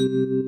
thank you